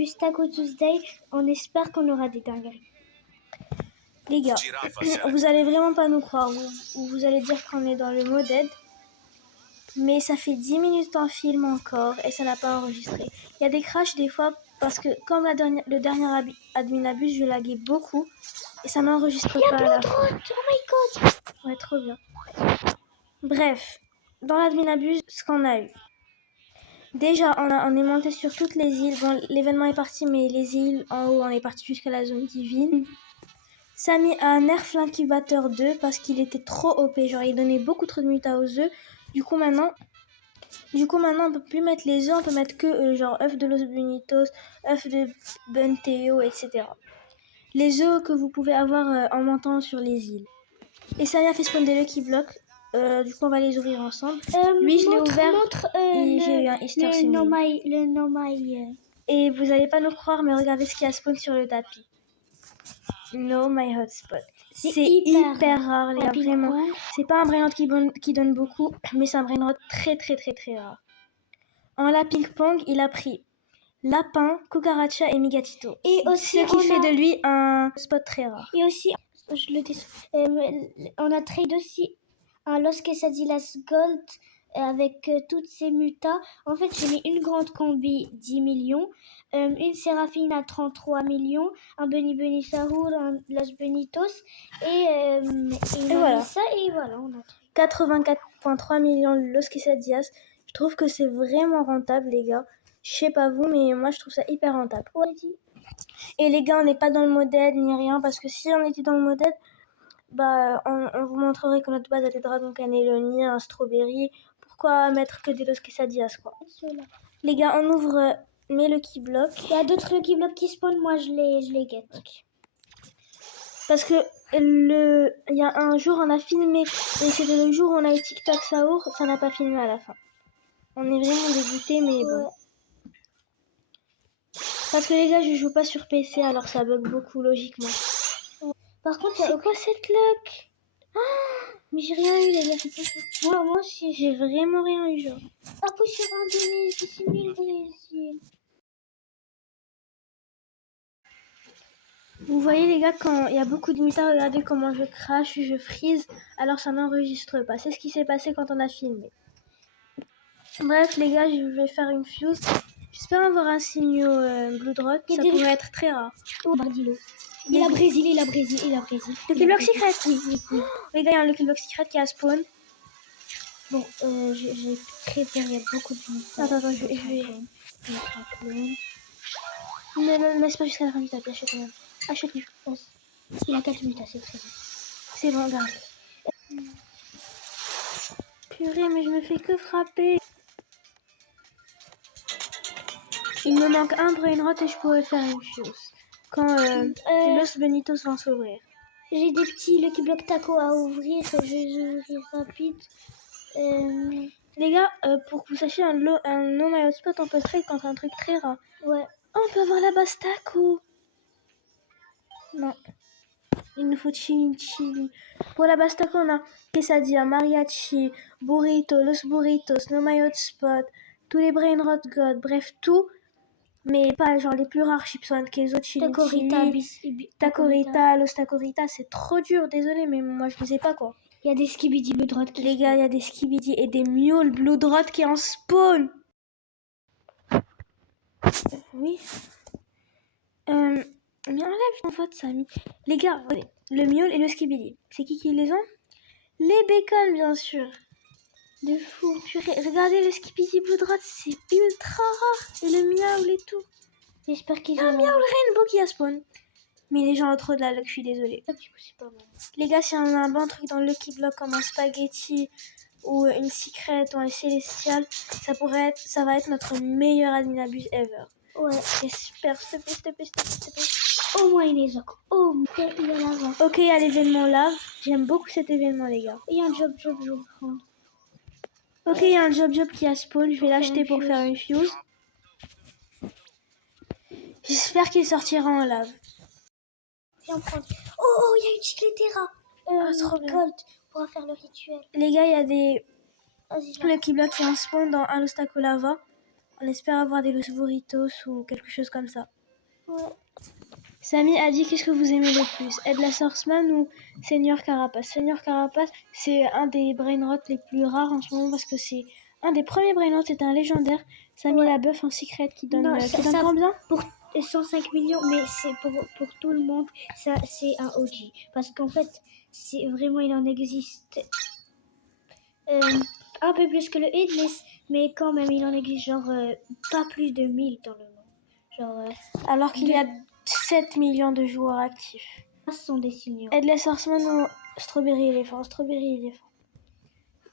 Juste Taco Tuesday, on espère qu'on aura des dingueries. Les gars, vous allez vraiment pas nous croire, vous allez dire qu'on est dans le modèle, mais ça fait 10 minutes en film encore et ça n'a pas enregistré. Il y a des crashs des fois parce que comme le dernier admin abuse, je laguais beaucoup et ça n'enregistre pas à la fin. Oh my god! Ouais, trop bien. Bref, dans l'admin abuse, ce qu'on a eu. Déjà, on est monté sur toutes les îles. Bon, l'événement est parti, mais les îles en haut, on est parti jusqu'à la zone divine. Samy a un nerf l'incubateur 2 parce qu'il était trop OP. Genre, il donnait beaucoup trop de muta aux œufs. Du coup, maintenant, on peut plus mettre les œufs. On peut mettre que genre œufs de Los Bonitos, œufs de Bunteo, etc. Les œufs que vous pouvez avoir en montant sur les îles. Et Samy a fait spawn des Lucky Blocks. Du coup, on va les ouvrir ensemble. Lui, je l'ai ouvert et j'ai eu un Easter Simul. Le No My. Et vous allez pas nous croire, mais regardez ce qu'il y a spawn sur le tapis. No My Hotspot. C'est hyper rare, les gars, vraiment. C'est pas un brainrot qui donne beaucoup, mais c'est un brainrot très rare. En la ping-pong, il a pris Lapin, Cucaracha et Migatito. Et aussi, ce qui fait de lui un spot très rare. Et aussi, on a trade aussi un Los Quesadillas Gold avec toutes ces mutas. En fait, j'ai mis une grande combi 10 millions, une Séraphine à 33 millions, un Bunny Sahur, un Los Benitos et voilà. Ça, et voilà, on a 84,3 millions Los Quesadillas. Je trouve que c'est vraiment rentable, les gars. Je sais pas vous, mais moi je trouve ça hyper rentable. Ouais. Et les gars, on n'est pas dans le modèle ni rien, parce que si on était dans le modèle, bah, on vous montrerait que notre base a des dragons cannelloni, un strawberry. Pourquoi mettre que des Los Quesadillas, quoi. Les gars, on ouvre mes Lucky Blocks. Il y a d'autres Lucky Blocks qui spawnent, moi je les guette. Okay. Parce que il y a un jour, on a filmé, et c'était le jour où on a eu TikTok Saour, ça n'a pas filmé à la fin. On est vraiment dégoûtés, mais bon. Parce que les gars, je joue pas sur PC, alors ça bug beaucoup, logiquement. Par contre, c'est quoi cette luck? Mais j'ai rien eu, les gars, c'est pas ça. Moi aussi, j'ai vraiment rien eu, genre. Appuie sur un donné, c'est 6000 Brésil. Vous voyez, les gars, quand il y a beaucoup de mutas, regardez comment je crache, je freeze, alors ça n'enregistre pas. C'est ce qui s'est passé quand on a filmé. Bref, les gars, je vais faire une fuse. J'espère avoir un signe Blood Rock, ça pourrait être très rare. Oh, Bardilo. Il a Brésil. Lucky Block Secret, oui. Les gars, il y a un Lucky Block Secret qui a spawn. Bon, j'ai très peur, il y a beaucoup de mutas. Attends, je vais... Ne laisse pas jusqu'à la fin du tapis, achète même. Achète-lui. Il a 4 mutas, c'est très bien. C'est bon, regarde. Purée, mais je me fais que frapper. Il me manque un brainrot et je pourrais faire une fuse. Quand Los Benitos vont s'ouvrir. J'ai des petits Lucky Block Taco à ouvrir, je vais les ouvrir rapide. Les gars, pour que vous sachiez, un No My Hotspot, on peut trade contre un truc très rare. Ouais. Oh, on peut avoir la base Taco. Non. Il nous faut chili. Pour la base Taco, on a quesadilla, mariachi, burrito, los burritos, No My Hotspot, tous les brainrot god, bref, tout. Mais pas genre les plus rares, chips one queso, chili, tacorita, los tacorita, c'est trop dur, désolé, mais moi je les ai pas, quoi. Il y a des skibidi Blood Rot qui les gars, il y a des skibidi et des mules Blood Rot qui en spawn. Oui. Mais enlève ton vote, Samy. Les gars, regardez, le mule et le skibidi. C'est qui les ont? Les bacon, bien sûr. De fou. Regardez le skibidi Blood Rot, c'est ultra rare. Et le miaule et tout. J'espère qu'ils ont un miaule rainbow qui a spawn. Mais les gens ont trop de la luck, je suis désolée. Du coup, c'est pas bon. Les gars, si on a un bon truc dans le Lucky Block comme un spaghetti ou une secret ou un célestial, ça va être notre meilleur admin abuse ever. Ouais. J'espère, s'il te plaît. Au moins il est zoc. Oh, il y a lave. Ok, il y a l'événement lave. J'aime beaucoup cet événement, les gars. Il y a un job. Ok, il y a un job qui a spawn. Je vais l'acheter pour faire une fuse. J'espère qu'il sortira en lave. Viens prendre. Oh, il y a une Chicletera. Trop bien. Colt, on pourra faire le rituel. Les gars, il y a des Lucky Blocks qui en spawn dans un Los Taco Lava. On espère avoir des Los Burritos ou quelque chose comme ça. Ouais. Samy a dit qu'est-ce que vous aimez le plus, Headless Horseman ou Senior Carapace. Senior Carapace, c'est un des brainrots les plus rares en ce moment parce que c'est un des premiers brainrots, c'est un légendaire. Samy Ouais. la bœuf en secret qui donne, Non, qui donne combien? Pour 105 millions, mais c'est pour tout le monde, ça c'est un OG. Parce qu'en fait, c'est vraiment, il en existe un peu plus que le Headless, mais quand même, il en existe genre pas plus de 1000 dans le monde. Genre, Alors qu'il y a 7 millions de joueurs actifs. ce sont des signaux. Headless Horseman ou Strawberry Elephant. Strawberry Elephant.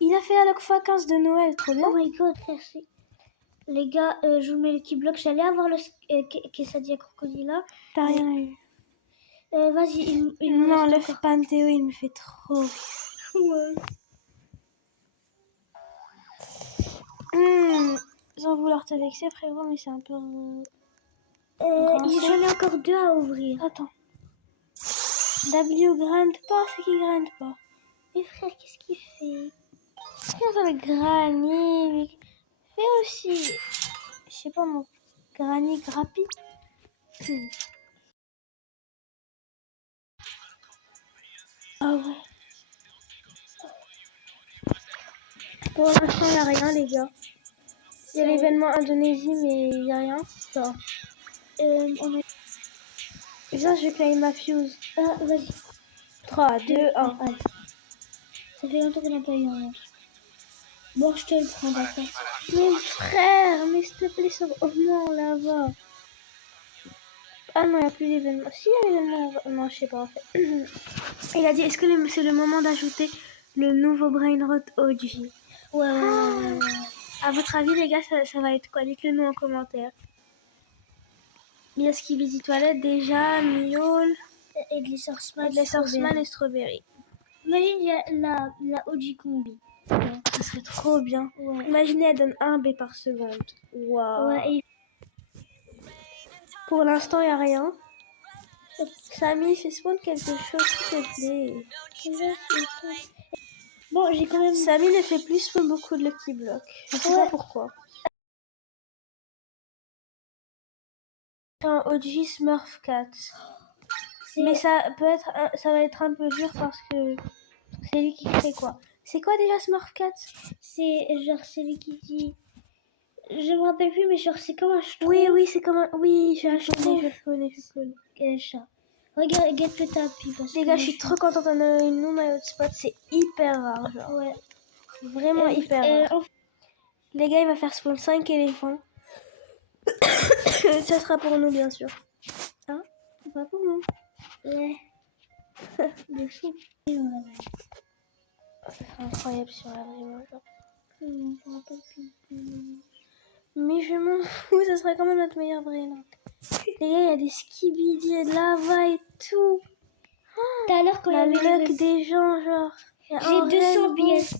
Il a fait à la fois 15 de Noël, trop bien. Oh my god, merci. Les gars, je vous mets le key block. J'allais avoir le Quesadilla Crocodila. T'as rien eu. Vas-y, il me Non, reste le encore. Panthéo, il me fait trop. Ouais. Sans vouloir te vexer, frérot, mais c'est un peu. J'en ai encore 2 à ouvrir. Attends. W grande pas, c'est qui grande pas? Mais frère, qu'est-ce qu'il fait? Comment ça le granny? Mais fais aussi. Je sais pas mon granny grappi. Ah ouais. Pour l'instant, il a rien, les gars. Il y a l'événement Indonésie, mais il y a rien. Ça. On a... Viens, je claim ma fuse. Ah, vas-y. 3, 2, 1. Allez. Ça fait longtemps qu'on n'a pas eu un match. Bon, je te le prends, d'accord. Mais frère, mais s'il te plaît, sauve au moins là-bas. Ah non, il n'y a plus d'événement. Si, il y a l'événement. Non, je sais pas en fait. Il a dit, est-ce que c'est le moment d'ajouter le nouveau Brainrot OG? Ouais. À votre avis, les gars, ça va être quoi? Dites-le nous en commentaire. Il y a Skibidi Toilette déjà, Miaule, Headless Horseman. Headless Horseman et Strawberry. Imagine, il y a la OG combi. Ça serait trop bien. Ouais. Imaginez, elle donne 1 B par seconde. Waouh. Ouais, Pour l'instant, il n'y a rien. Samy, fais spawn quelque chose, s'il te plaît. Bon, j'ai quand même... Samy ne fait plus spawn beaucoup de Lucky Block. Je sais pas pourquoi. Un OG Smurf Cat. Mais ça va être un peu dur parce que c'est lui qui crée quoi. C'est quoi déjà Smurf Cat? C'est genre celui qui dit... Je me rappelle plus, mais genre c'est comme un chat. Oui, c'est comme un... Oui, je je connais. Chat. Regarde, le tapis. Les gars, je suis trop contente d'en avoir une my hotspot. C'est hyper rare, genre. Ouais. Vraiment hyper rare. Les gars, il va faire spawn 5 éléphants. Ça sera pour nous, bien sûr. Hein? Pas pour nous. Ouais. De fou. C'est incroyable sur la vraie genre. Je me rappelle plus. Mais je m'en fous, ça sera quand même notre meilleur brain. Les gars, il y a des skibidi et de lava et tout. Tout à l'heure, quand la il y avait luck des gens, genre. J'ai 200 pièces.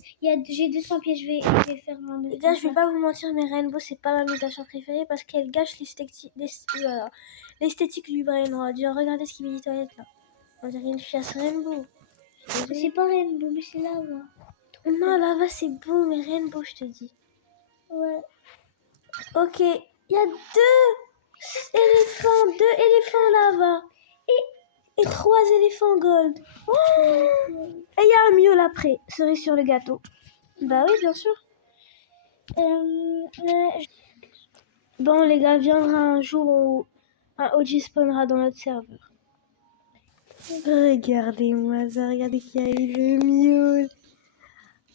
J'ai 200 pièces, je vais faire un autre. Les gars, je vais pas vous mentir, mais Rainbow, c'est pas ma mutation préférée parce qu'elle gâche l'esthétique du brain. Regardez ce qu'il me dit toilette là. On dirait une chasse Rainbow. C'est pas Rainbow, mais c'est lava. Non, lava c'est beau, mais Rainbow, je te dis. Ouais. Ok, il y a 2 éléphants lava et 3 éléphants gold. Oh, et il y a un miaule après, cerise sur le gâteau. Bah oui, bien sûr. Bon les gars, viendra un jour où un OG spawnera dans notre serveur. Regardez-moi ça, regardez qu'il y a eu le miaule.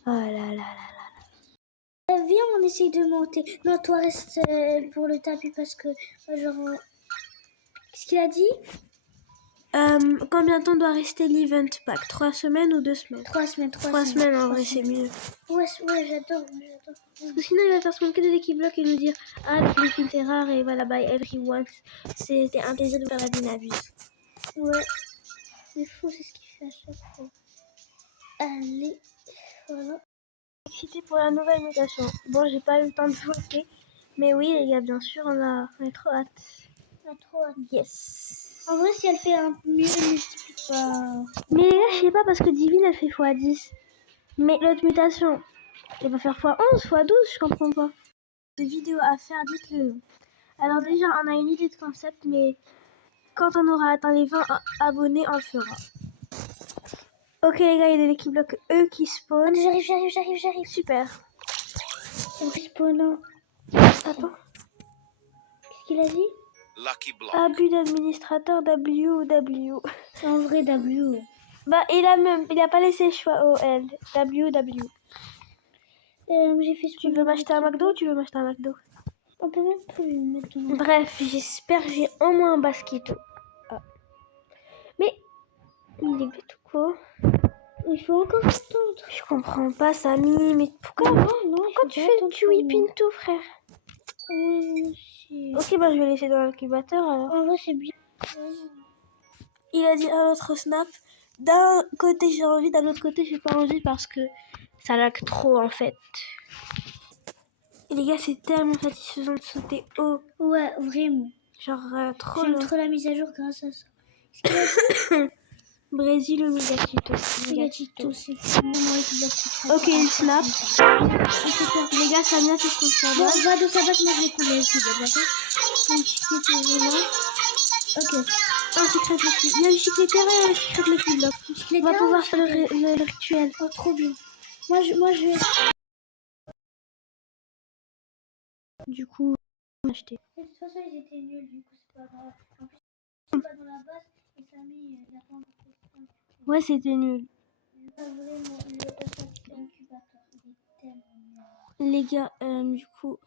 Oh là là. Viens, on essaye de monter. Non, toi reste pour le tapis parce que genre... Qu'est-ce qu'il a dit? Combien de temps doit rester l'event pack? 3 semaines ou 2 semaines? 3 semaines. 3 semaines en vrai, c'est mieux. Ouais, j'adore. Parce que sinon, il va faire spawn que des équipes blocs et nous dire ah, le Cliff est rare et voilà, bye everyone. C'était un plaisir de faire la Binabuse. Ouais. C'est fou, c'est ce qu'il fait à chaque fois. Allez, voilà. Excité pour la nouvelle mutation. Bon, j'ai pas eu le temps de voter. Mais oui, les gars, bien sûr, on a trop hâte. On a trop hâte. Yes. En vrai, si elle fait un mieux, elle multiplie pas. Mais les gars, je sais pas parce que Divine, elle fait x10. Mais l'autre mutation, elle va faire x11, x12, je comprends pas. de vidéos à faire, dites-le nous. Alors déjà, on a une idée de concept, mais quand on aura atteint les 20 abonnés, on le fera. Ok les gars, il y a des Lucky Block eux qui spawn. J'arrive. Super. C'est spawnant. Attends. Qu'est-ce qu'il a dit? Lucky Block. Abus d'administrateur WW. En vrai, W. Bah il a pas laissé le choix OL. WW. J'ai fait Tu veux m'acheter un McDo ou tu veux m'acheter un McDo? On peut même plus maintenant. Bref, j'espère que j'ai au moins un basket. Ah. Mais il est bête ou quoi? Il faut encore attendre. Je comprends pas Samy, mais pourquoi tu whippines tout frère? Oui, aussi. Ok, bah je vais laisser dans l'incubateur alors. En vrai, c'est bien. Il a dit un autre snap. D'un côté j'ai envie, d'un autre côté j'ai pas envie parce que ça lag trop en fait. Et les gars, c'est tellement satisfaisant de sauter haut. Ouais, vraiment. Genre trop J'aime long. trop la mise à jour grâce à ça. Brésil ou Megachito? Megachito, c'est moi. Ok, il snap. Les gars, Samia, c'est ce qu'on fait. Bon, va de sa base, moi je vais prendre les cubes, d'accord? Ok. Un secret Lucky. Il y a le chiclétaire et un secret Lucky Block. On va pouvoir faire le rituel. Oh, trop bien. Moi, je vais... Du coup, acheter. De toute façon, ils étaient nuls, du coup, c'est pas grave. En plus, c'est pas dans la base, et Samy, il a pas encore fait ça. Ouais, c'était nul. Vraiment, l'incubateur, il est tellement nul. Les gars, du coup,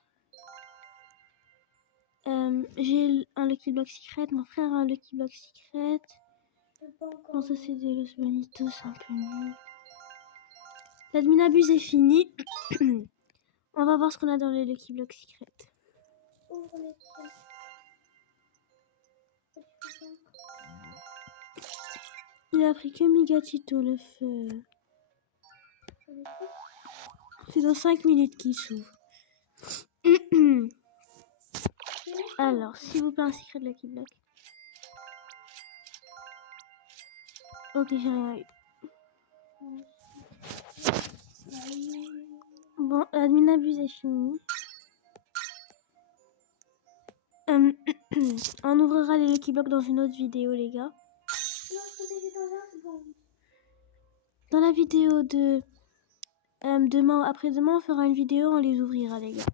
j'ai un Lucky Block Secret. Mon frère a un Lucky Block Secret. Bon, ça, c'est des Los Bonitos, c'est un peu nul. L'admin abuse est fini. On va voir ce qu'on a dans les Lucky Block Secret. Il a pris que Megachito le feu. C'est dans 5 minutes qu'il s'ouvre. Alors, s'il vous plaît, un secret de Lucky Block. Ok, j'ai rien eu. Bon, l'admin abuse est fini. On ouvrira les Lucky Blocks dans une autre vidéo, les gars. Dans la vidéo de demain, après-demain, on fera une vidéo, on les ouvrira, les gars.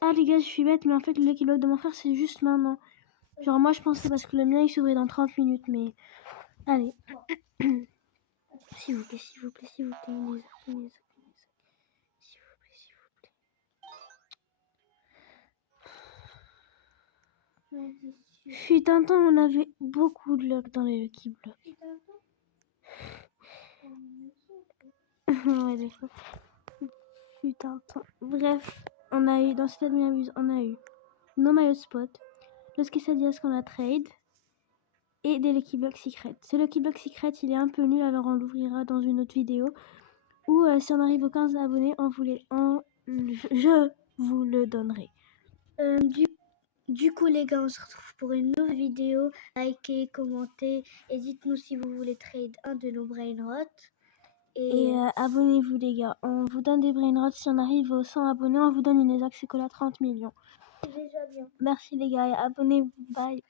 Ah, les gars, je suis bête, mais en fait, le Lucky Block de mon frère, c'est juste maintenant. Genre, moi, je pensais parce que le mien, il s'ouvrait dans 30 minutes, mais... Allez. S'il vous plaît, s'il vous plaît, s'il vous plaît, s'il vous plaît, s'il vous plaît. Fut un temps, on avait beaucoup de luck dans les Lucky Blocks. Ouais, des fois. Fut un temps. Bref, on a eu, dans cette admin, on a eu nos maillots de spot, le Quesadillas qu'on a trade, et des Lucky Block Secret. Ce Lucky Block Secret, il est un peu nul, alors on l'ouvrira dans une autre vidéo. Ou si on arrive aux 15 abonnés, je vous le donnerai. Du coup, les gars, on se retrouve pour une nouvelle vidéo. Likez, commentez et dites-nous si vous voulez trade un de nos brainrots. Et abonnez-vous, les gars. On vous donne des brainrots. Si on arrive aux 100 abonnés, on vous donne une Exact Secola 30 millions. C'est déjà bien. Merci, les gars. Et abonnez-vous. Bye.